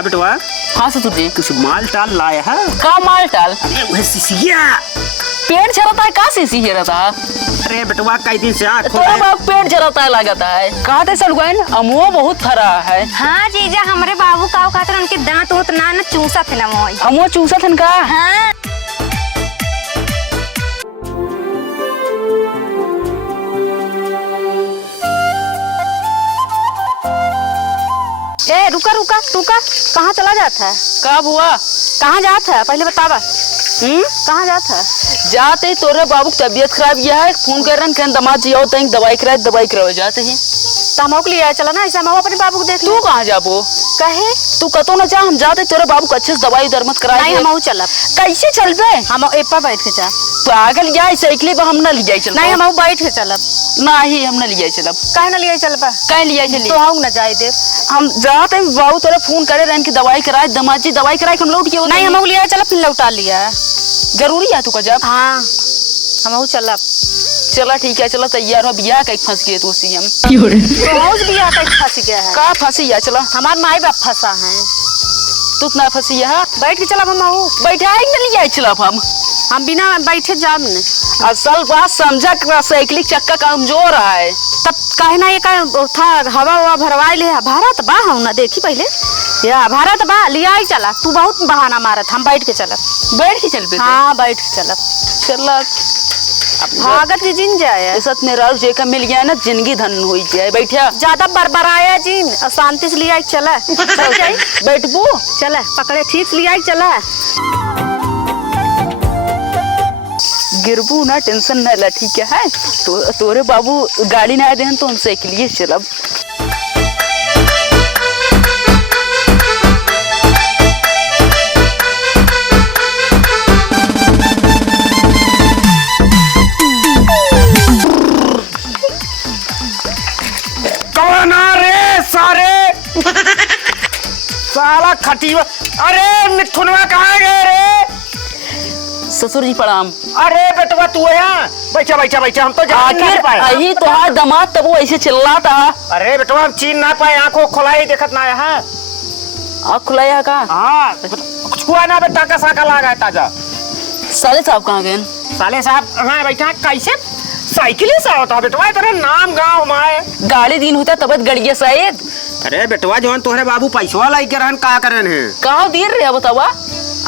का बेटवा? हाँ ससुर जी। कुछ माल टाल लाया है? का माल टाल? अरे वह सिसिया। पेट चलाता है, का सीसी रहता है? अरे बेटवा कई दिन से आँख तोरा बाप पेट चलाता है लागता है। कहा थे सलगुन अमुआ बहुत खरा है। हाँ जीजा, हमारे बाबू का खातिर उनके दांत उत ना चूसा थे ना मोई। अमुआ चूसा थन का? हाँ। ए रुका रुका रुका, कहाँ चला जाता है? का बुआ? कहाँ जाता है पहले बतावा। कहाँ जाता है? जाते तोरे बाबू की तबीयत खराब यह है, फोन कर रहे हैं दमाद जी आओ तक दवाई कराओ जाते हैं। तमाक लिया चला ना, ऐसा हम अपने बाबू को देख। तू कहाँ जाबो? कहे तू कतो न जा, हम जाते तोरे बाबू को अच्छे से दवाई दरमत कराए। नहीं हम चलब। कैसे चलबे? हम एप्पा बैठ के जा। पागल जाए साइकिल पर हम न ले जाए चल। नहीं हम बैठ के चलब। नहीं हम न ले जाए चलब। काहे न लिया चलबा? कह लिया चली तो हम न जाए दे। हम जाते बाबू तोरे फोन करे रहन की दवाई कराए, दमाद जी दवाई कराए हम लौट के। नहीं हम लिया चलब, फिर लौटा लिया। जरूरी है तू का जब? हाँ हम चलब। चला ठीक है, चला तैयार हो, बियाह कहीं फंस गए तो सी हम बहुत बियाह कहीं फंस गया है। का फंसी है? चला हमार माई बाप फंसा है। तू ना फंसी है, बैठ के चलब। हम बैठा न ले जाए चलब हम बिना बैठे जाब न। असल बात समझा कर, साइकिल चक्का कमजोर है। तब काहे ना ये का था हवा हवा भरवाई ले। भारत बा हम ना देखी पहले या भारत बा लिया ही चला। तू बहुत बहाना मारत, हम बैठ के चलब। बैठ के चल पे? हाँ बैठ के चलब। चला भागत जी जिन जाए सत मेरा जेका मिल गया ना, जिंदगी धन हो जाए। बैठा ज्यादा बरबराया जिन शांति से लिया चला। बैठबो चला पकड़े ठीक से लिया चला। गिरबू ना, टेंशन ना ला, ठीक है। तो तोरे बाबू गाड़ी ना दे तो हम साइकिल चलब। साला खटीवा। अरे मिथुनवा कहाँ गए रे? ससुर जी प्रणाम। अरे बेटवा तू यहाँ बैठा बैठा बैठा, हम तो जान नहीं पाए। अही तुम्हारा दामाद तब वो ऐसे चिल्लाता। अरे बेटवा हम चीन ना पाए, आंखों खुलाई देखत ना यहाँ। आँख खुलाया का? हाँ कुछ हुआ ना बेटा, का साका लगा है ताजा। साले साहब कहाँ गए? साले साहब हाँ बैठा कैसे साइकिल से होता बेटवा? तेरा नाम गाँव माए गाड़ी दिन होता तबत गड़िया शायद। अरे बेटवा जौन तोहरे बाबू पैसा लाई के रहन का करन है? कहाँ दे रहे बतावा?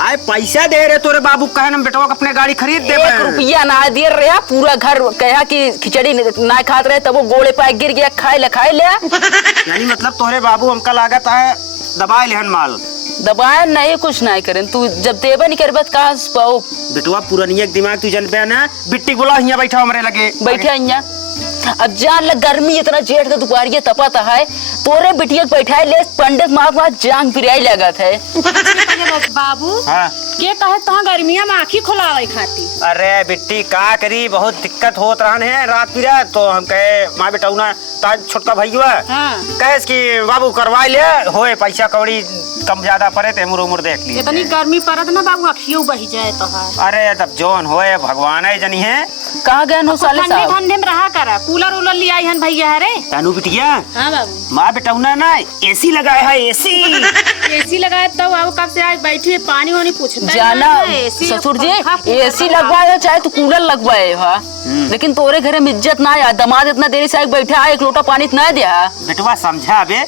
आए पैसा दे रहे तोरे बाबू कहन हम बेटवा अपने गाड़ी खरीद दे। 1 रुपया ना दे रहे, पूरा घर कहा कि खिचड़ी ना खाते रहे, तब वो गोले पाए गिर गया, खाए ले। यानी मतलब तोहरे बाबू हमका लागत है दबाए लेहन माल। दबाए नहीं, कुछ नहीं करें। तू जब देबे नहीं करबे कहाँ से पाओ? बेटवा पुरानिया के दिमाग तू जन पे ना। बिट्टी बोला यहाँ बैठा हमरे लगे। बैठा यहाँ अब जान लग, गर्मी इतना जेठ का दोपहरिया तपाता है, तोरे बिटिया बैठा ले पंडित माँ जांग पिराई लगत है। बाबू हाँ के कहे तहाँ गर्मिया में आँखी खुलावे खाती। अरे बिट्टी का करी, बहुत दिक्कत होत रहन है रात पिरा। तो हम कहे माँ बेटा ना ताज छोटका भैया कहे कि बाबू करवा ले, होए पैसा कौड़ी कम ज्यादा पड़े ते मुर देख ली। इतनी गर्मी पड़त ना बाबू, अखियों बही जाए तो। अरे तब जोन होए भगवान है जनी है। कहाँ गए नो साले साहब? ठंडे में रहा करा, कूलर उलर लिया हन भैया रे। तानू बिटिया हाँ बाबू। माँ बेटा ना एसी लगाया है। एसी लगाए तो बाबू कब से आज बैठी पानी वानी पूछता जाना ससुर जी, एसी लगवाए चाहे तो कूलर लगवाए हा, लेकिन तोरे घरे में इज्जत ना आया। दमाद इतना देरी से बैठा है, 1 लोटा पानी ना दिया। बेटवा समझा अबे,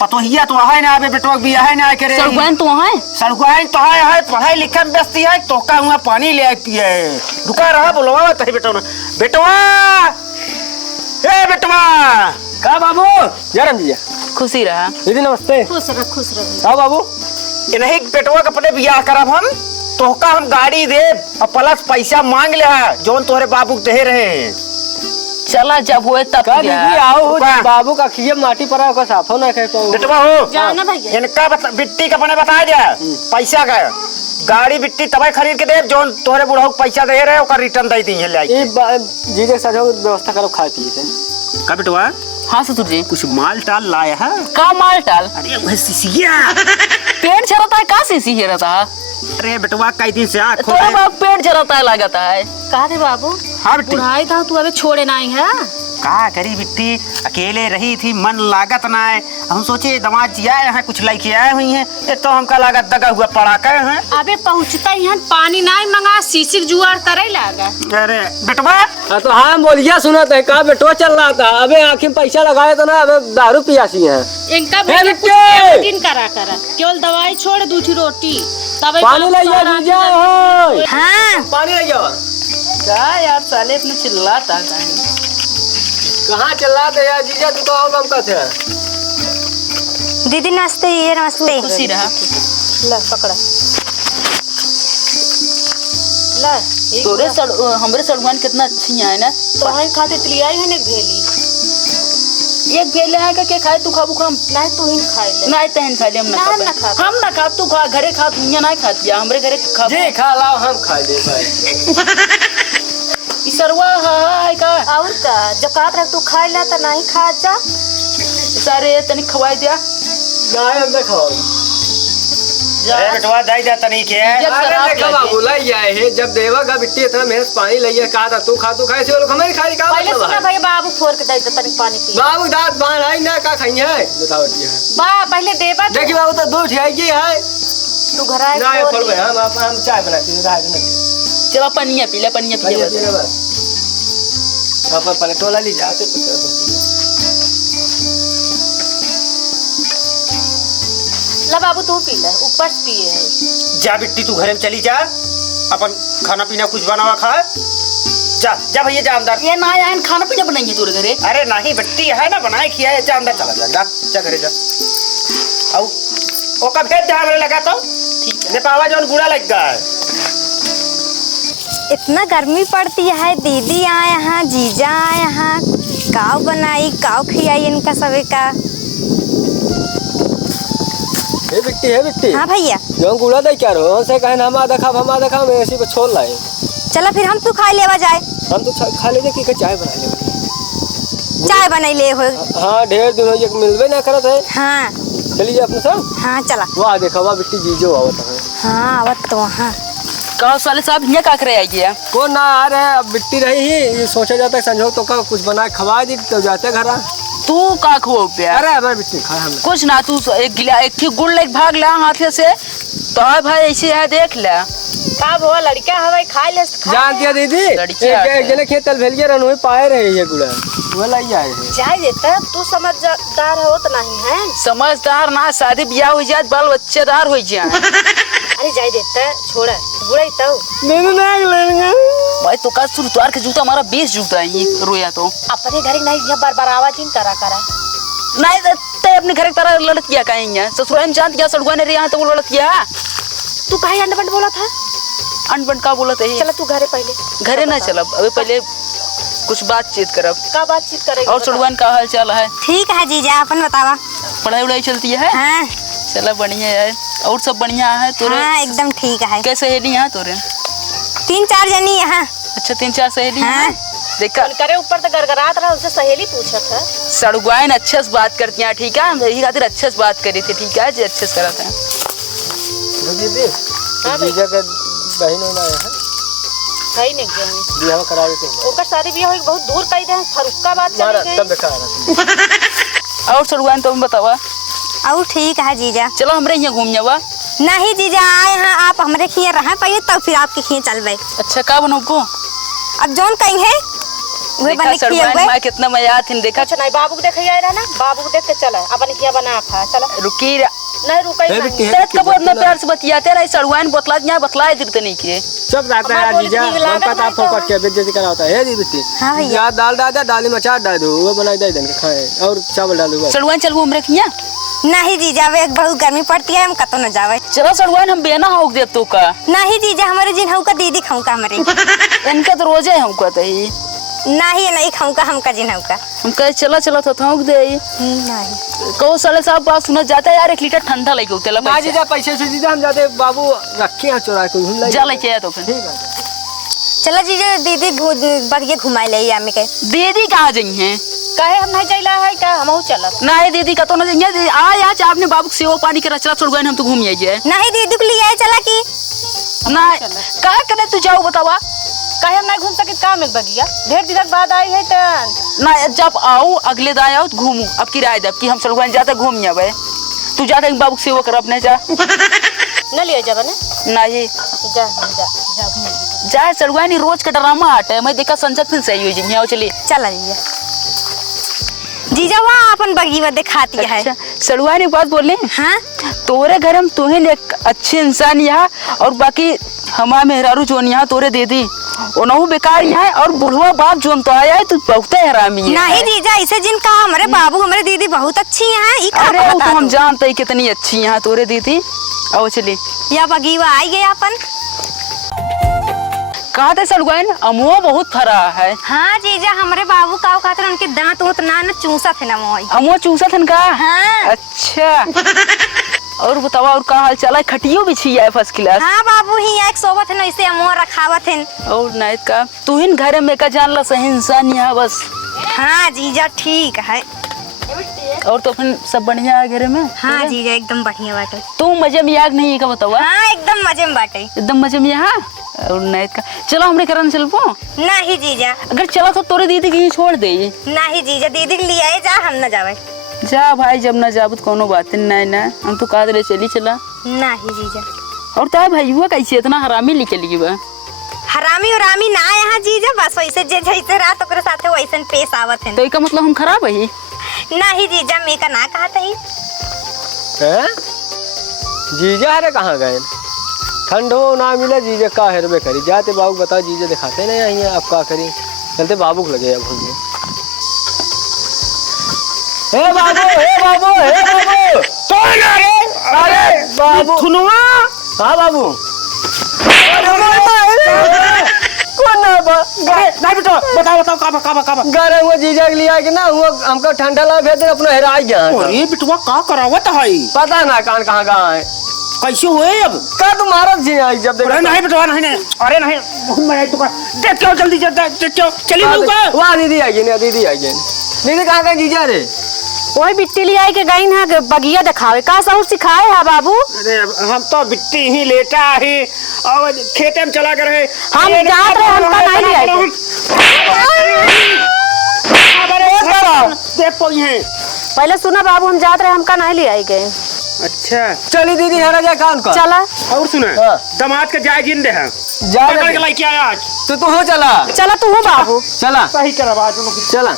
पतोहिया तो है ना अबे बेटवा बिया है ना करे। सड़गुन तो है, सड़गुन तो है, पढ़ाई लिखा में व्यस्त है। तो का हुआ पानी ले पिए। रुका रहा बोलवा तही बेटवा ना। बेटवा ए बेटवा का बाबू जरम जी खुशी रहा। दीदी नमस्ते। खुश रह। आओ बाबू। ये नहीं बेटवा के अपने बियाह करब हम, तो का हम गाड़ी दे और प्लस पैसा मांग ले जोन तोहरे बाबू दे रहे हैं। चला जब हुए तब का दीदी आओ, रुका। बाबू का खिए माटी पड़ा का साफो ना कह पाऊं। बेटवा हो जाना भैया। इनका बिट्टी का अपने बता दिया पैसा का। गाड़ी बिट्टी तबे खरीद के दे जोन तोहरे बुढ़ऊ पैसा दे रहे ओकर रिटर्न दे दी है। ई जी के साथ व्यवस्था करो खाए पिए से। का बेटवा? हाँ ससुर जी। कुछ माल टाल लाया है? का माल टाल? अरे वह सिसिया। पेट चलाता है, का सीसी रहता है? अरे बेटवा कई दिन से आँख तोरा बाप पेट चलाता है लागता है। कहा थे बाबू? हाँ बेटी। बुढ़ाई था तू अबे छोड़े नहीं है। का करी बिट्टी, अकेले रही थी, मन लागत ना है। हम सोचे दमाद जी आए हैं, कुछ लेके आए हुई हैं, ये तो हमका लागत दगा हुआ पड़ा के हैं। अबे पहुँचता ही पानी नहीं मंगा, सीसी जुआर करे लागा। अरे बेटवा तो हाँ बोलिया सुना था का बेटो चल रहा था। अबे आँखी में पैसा लगाए तो ना, अबे दारू पियासी है। इनका दिन करा केवल दवाई छोड़ दूसरी रोटी तब पानी ले जा। हाँ पानी ले जाओ। क्या यार साले इतने चिल्लाता कहाँ चल रहा था यार जीजा, तू तो और हम का थे। दीदी नमस्ते। ये नमस्ते। खुशी रहा। ला पकड़ा ला। तोरे हमरे सड़ुआन कितना अच्छी है ना। तो हम खाते तलिया है ना भेली। एक भेले है के खाए तू खाबू खाम नहीं तू ही खाए ले। नहीं तहन खा ले हम ना खा तू खा घरे खा तू नहीं खाती है हमरे घरे खा जी खा लाओ हम खा ले भाई। ई सरवा है का और का जो काट रख तू खाए ला तो नहीं खा जा। सारे तनी खवाई दिया गाय हम ना खाओ। अरे बेटवा दाई जा तनी के अरे देखा बाबू लाई जाए है जब देवा का बिट्टी इतना मेहनत पानी लइए कहा था तू खा से लोग हमारी खाली का पहले सुना भाई बाबू फोड़ के दे दे तनी पानी पी। बाबू दांत बाहर आई ना का खाई है बताओ जी है बा पहले देबा देखिए बाबू तो दूध है ये है तू घर आए ना फोड़ में हम चाय बनाते हैं रात में। चलो पनिया पी ले बस पापा पहले टोला ली जाते ला बाबू तू पी ले ऊपर से पिए है। जा बिट्टी तू घर में चली जा, अपन खाना पीना कुछ बनावा खा। जा जा भैया जा अंदर। ये ना यार खाना पीना बनाएंगे तोरे घरे। अरे नहीं बिट्टी है ना बनाए खिया है, जा अंदर चला जा घरे जा। आओ ओका भेज दे हमरे लगा तो ठीक है। ने पावा जोन गुड़ा लग गया है। इतना गर्मी पड़ती है, दीदी आए यहाँ, जीजा आए यहाँ, काव बनाई काव खिलाई इनका सबे का। हे बिट्टी हाँ भैया जो गुड़ा दे क्या रहो से कहे हम आधा खा मैं ऐसी पे छोड़ लाए। चलो फिर हम तू खा लेवा जाए। हम तो खा ले कि चाय बना ले। चाय बनाई ले हो। हाँ ढेर दिन हो ये मिलबे ना करत है। हाँ चली जा अपने संग। हाँ चला। वाह देखा वाह बिट्टी जीजो आवत है। हाँ आवत तो वहाँ कहो साले साहब यहाँ का करे आइए कौन ना आ रहे अब बिट्टी रही ही ये सोचा जाता है संजोग तो का कुछ बना खवा दी तो जाते घर। तू का खो प्यार। अरे हमारे बिट्टी खा हम कुछ ना तू एक गिला एक ठीक गुड़ लेके भाग ला हाथे से तो भाई ऐसे है देख ले का वो लड़का हवे खाए ले जान दिया दीदी एक जने खेत तल भेल के रन हुए पाए रहे ये गुड़ा वो लाई आए है जाए देता तू समझदार हो तो नहीं है। समझदार ना शादी ब्याह हो जाए बाल बच्चेदार हो जाए। अरे जाए देता छोड़ा बुढ़ाई तो भाई तो का सुरतवार के जूता हमारा 20 जूता है ये रोया तो अपने घर नहीं ये बार आवाज इन करा नहीं ते अपने घर तरह लड़त किया कहेंगे ससुराल में चांद क्या सड़ुआ ने रे यहाँ तो वो लड़त किया। तू कहीं अंडबंड बोला था। अनबन का बोला था चला तू घरे पहले घरे ना चला अबे पहले कुछ बातचीत करब का बातचीत करेगी और सड़ुआन का हाल चाल है। ठीक है जीजा अपन बतावा। पढ़ाई उड़ाई चलती है। हाँ चला बढ़िया है और सब बढ़िया है तोरे। हाँ एकदम ठीक है। कैसे सहेली यहाँ तोरे 3-4 जनी यहाँ। अच्छा 3-4 सहेली हाँ। हैं देखा करे ऊपर तो गरगरात रहा उससे सहेली पूछत है। सड़ुआन अच्छे से बात करती हैं ठीक है यही खातिर अच्छे से बात करी थी ठीक है जी अच्छे से करते हैं। दीदी जीजा के बहन होना है सही नहीं गई बियाह करा देते हैं ओकर शादी बियाह होई बहुत दूर कई दे फरुक्काबाद चली गई तब देखा और सड़ुआन तुम बतावा। और ठीक है जीजा। चलो हमरे यहाँ घूम जावा। नहीं जीजा आए हैं आप हमारे खिए रहे पहले तब फिर आपके खिए चलबे। अच्छा का बनोबो अब जोन कहीं है वही बने खिए हुए। मैं कितना मजा आती देखा अच्छा नहीं बाबू को देखे आए रहा ना बाबू को देख के चला अपन किया बना खा चला रुकी नहीं रुका ही नहीं तेज कब इतना प्यार से बतियाते रहे सड़ुआन बतला यहाँ बतलाए दिरते नहीं किए सब रहता है यार जीजा मन पता आप फोकट के बेइज्जती कराता है दी बिट्टी। हाँ भैया। यार दाल डाल डाली मचा डाल दो वो बना दे देंगे खाए और चावल डाल दो सड़ुआन चल घूम रखी है। नहीं जीजा वे बहुत गर्मी पड़ती है हम कतो न जावे। चलो सड़ुआन हम बेना होक दे तो का नहीं जीजा हमारे जिन हऊ का दीदी खाऊ का हमारे इनका तो रोजे हमको तो ही नहीं खाऊ का हमका जिन हऊ का हम कहे चला चला तो थोक दे नहीं। कहो साले साहब बात सुना जाता है यार 1 लीटर ठंडा लेके उतला ना जीजा पैसे से जीजा हम जाते बाबू रखे हैं चोरा के घूम ले जा लेके आया तो फिर ठीक है चलो जीजा दीदी बढ़िया घुमाए ले आमी के। दीदी कहाँ जाई हैं काहे हम नहीं जाइला है का हमहू चलत ना ये दीदी का तो ना जाइए आ आज आपने बाबू से वो पानी के रचला छोड़ गए हम तो घूम जाइए नहीं दीदी को ले आए चला की ना का करे तू जाओ बतावा काहे हम नहीं घूम सकित काम एक बगिया ढेर दिन बाद आई है त ना जब आओ अगले दाएं आओ तो घूमू अब किराए दे कि हम सड़गवान जाते घूम जावे तू जाते बाबू की सेवा कर अपने जा न लिया जा बने ना ये जा जा जा जा सड़गवानी रोज का ड्रामा हट है मैं देखा संसद फिर सही हुई जी आओ चलिए चला जीजा। जीजा वहाँ अपन बगीवा दिखाती है। अच्छा सड़गवानी बात बोले हाँ तोरे घर हम तोहे एक अच्छे इंसान यहाँ और बाकी हमारा मेहरारू जोन यहाँ तोरे दे दी ओनहु बेकार यहाँ है और बुढ़वा बाप जोन तो आया है तो बहुत हरामी है। नहीं जीजा ऐसे जिन कहा हमारे बाबू हमारे दीदी बहुत अच्छी हैं। अरे वो तो हम जानते हैं कितनी अच्छी यहाँ तोरे दीदी। आओ चलिए या बगीवा आई गया अपन। कहा था सड़गवाइन अमुआ बहुत फरा है। हाँ जीजा हमारे बाबू का खातिर उनके दांत उत ना चूसा थे ना मोई अमुआ चूसा थन का। हाँ। अच्छा और बतावा और का हाल चाल है खटियो बिछी है फर्स्ट क्लास। हाँ बाबू ही एक सोबत है ना इसे अमुआ रखावत है और नाइट का तू हिन घर में का जान ला सही इंसान यहाँ बस। हाँ जीजा ठीक है। और तो अपन सब बढ़िया है घर में। हाँ जीजा एकदम बढ़िया बाटे। तू मजे में याद नहीं है का बतावा। हाँ एकदम मजे में बाटे एकदम मजे में यहाँ और नाइट का चलो हमरे करन चल पो। नहीं जीजा अगर चला तो तोरे दीदी कहीं छोड़ दे। नहीं जीजा दीदी के लिए आए जा हम न जावे। जा भाई जब ना जाबत कोनो बात नहीं ना हम तो कहा दे चली चला। नहीं जीजा और तार भाई हुआ कैसे इतना हरामी निकल गई बा। हरामी और रामी ना यहाँ जीजा बस वैसे जे जैसे रात ओकरे साथे वैसन पेश आवत है। तो इसका मतलब हम खराब है। नहीं जीजा मैं का ना कहा था ही। जीजा हरे कहाँ गए ठंड हो ना मिला जीजा का हेरबे करी जाते बाबू बता जीजा दिखाते नहीं आई है अब का करी चलते बाबू को लगे अब घूमने। हे बाबू हे बाबू हे बाबू तो ना रे अरे बाबू सुनुआ हाँ बाबू कौन है बा नहीं बेटा बताओ काबा गरे हुआ जीजा के लिया कि ना हुआ हमको ठंडा ला भेज दे अपना हेरा गया। अरे बिटवा का करावत है पता ना कहाँ कहाँ है कैसे हुए अब का तुम्हारा जी आई जब देखा नहीं बेटवा नहीं अरे नहीं बहुत मजा तो देख क्यों जल्दी देख क्यों चली मुका वाह दीदी आई ना दीदी आई दीदी कहाँ गए जीजा रे वही बिट्टी ले आई के गई ना बगिया दिखावे का सहू सिखाए है बाबू। अरे हम तो बिट्टी ही लेटा है और खेते में चला कर है हम जात रहे हमका नहीं ले आए देख पई है पहले सुना बाबू हम जात रहे हमका नहीं ले आई गए। अच्छा चली दीदी हरा जा कान का चला और सुना हाँ। दामाद का जाय जिंदे है जा पकड़ के लेके आया आज तो हो चला चला तू हो बाबू चला सही कर आवाज चला।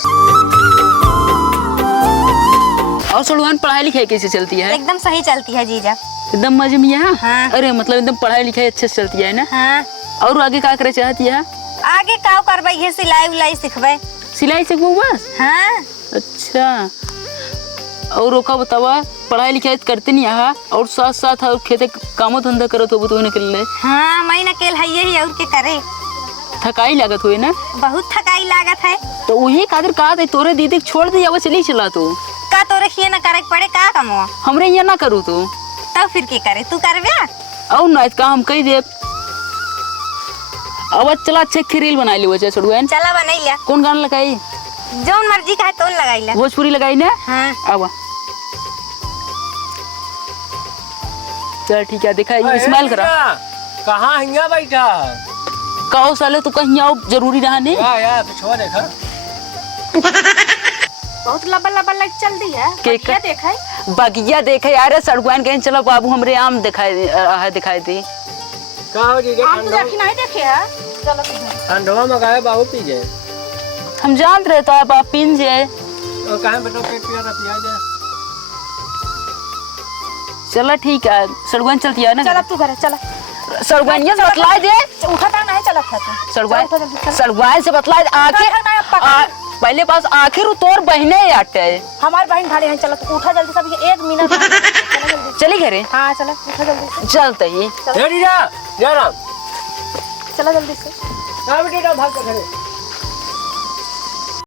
और सड़गवान पढ़ाई लिखाई कैसे चलती है। एकदम सही चलती है जीजा। एकदम मजे में यहाँ। हाँ। अरे मतलब एकदम पढ़ाई लिखाई अच्छे से चलती है ना। हाँ और आगे क्या करे चाहती है। आगे का करबई है सिलाई उलाई सिखबे। सिलाई सीखबो बस। हाँ अच्छा और रोका बतावा पढ़ाई लिखाई करते नहीं यहाँ और साथ साथ और खेते कामो धंधा करो तो वो निकल ले। हाँ मैं न केल है और के करे थकाई लागत हुई ना बहुत थकाई लागत है। तो वही खातिर कहा था तोरे दीदी छोड़ दिया वो चली चला तो का तोरे खिए न करे पड़े का कमो हमरे यहाँ ना करू तो तब फिर के करे तू करबे। और ना का हम कही दे अब चला अच्छा खीरील बना ली वजह सड़ुआन चला बना लिया कौन गाना लगाई जौन मर्जी का है तो लगाईला। भोजपुरी लगाई ना। हाँ अब चल ठीक है दिखा इस्माइल करा कहाँ हिंगा बैठा कहो साले तू कहीं आओ जरूरी रहा नहीं। यार पिछवा देखा बहुत लंबा लंबा लाइट चल रही है क्या देखा है बगिया देखे यार सड़गवान कहीं चलो बाबू हमरे आम दिखाई दी कहाँ हो जीजा हम तो देखी नहीं देखे है। चलो ठंडवा मंगाए बाबू पी जाए हम जान रहे तो आप पीन जाए और कहाँ बेटो पेट पिया था पिया जाए। चलो ठीक है सड़गवान चलती है ना। चला तू घर चला सड़गवानिया से बतला दे उठाता नहीं चला था तू सड़गवान से बतला दे आखिर पहले पास आखिर तोर बहने आटे हमारे बहन भाड़े हैं। चलो तू उठा जल्दी सब एक मिनट चला जल्दी चली घरे। हाँ चला उठा जल्दी चलते ही जा जा राम चला जल्दी से बेटा भाग कर घरे